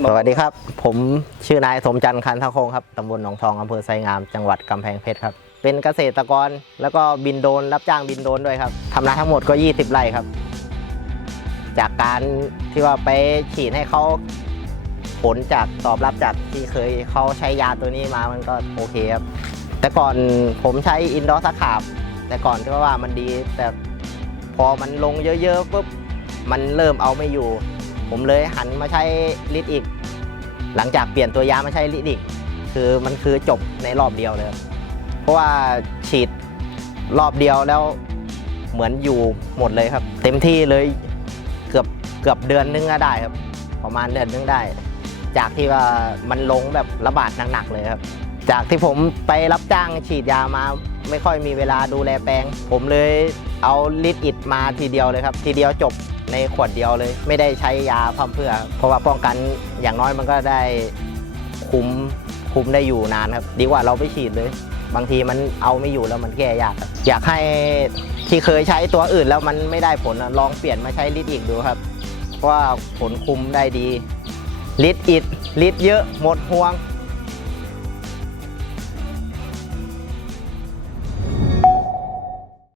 สวัสดีครับ ผมชื่อนายสมจันทร์คันทะคงครับตำบลหนองทองอำเภอไซงามจังหวัดกำแพงเพชรครับ เป็นเกษตรกรแล้วก็บินโดนรับจ้างบินโดนด้วยครับทำนาทั้งหมดก็ 20 ไร่ครับ จากการที่ว่าไปฉีดให้เขาผลจากตอบรับจากที่เคยเขาใช้ยาตัวนี้มามันก็โอเคครับ แต่ก่อนผมใช้อินดอร์สคาบ แต่ก่อนก็ว่ามันดี แต่พอมันลงเยอะๆปุ๊บมันเริ่มเอาไม่อยู่ ผมเลยหันมาใช้ลิดอีก หลังจากเปลี่ยนตัวยามาใช้ลิดอีก คือมันคือจบในรอบเดียวเลย เพราะว่าฉีดรอบเดียวแล้วเหมือนอยู่หมดเลยครับ เต็มที่เลยเกือบเกือบเดือนนึงก็ได้ครับ ประมาณเดือนนึงได้ จากที่ว่ามันลงแบบระบาดหนักๆเลยครับ จากที่ผมไปรับจ้างฉีดยามาไม่ค่อยมีเวลาดูแลแปลง ผมเลยเอาลิดอิดมาทีเดียวเลยครับ ทีเดียวจบ ในขวดเดียวเลย ไม่ได้ใช้ยาพร่ำเพื่อ เพราะว่าป้องกันอย่างน้อยมันก็ได้คุมคุมได้อยู่นานครับ ดีกว่าเราไปฉีดเลย บางทีมันเอาไม่อยู่แล้วมันแก้ยากครับอยากให้ที่เคยใช้ตัวอื่นแล้วมันไม่ได้ผลลองเปลี่ยนมาใช้ลิดอีกดูครับเพราะว่าผลคุมได้ดีลิดอิดลิดเยอะหมดห่วง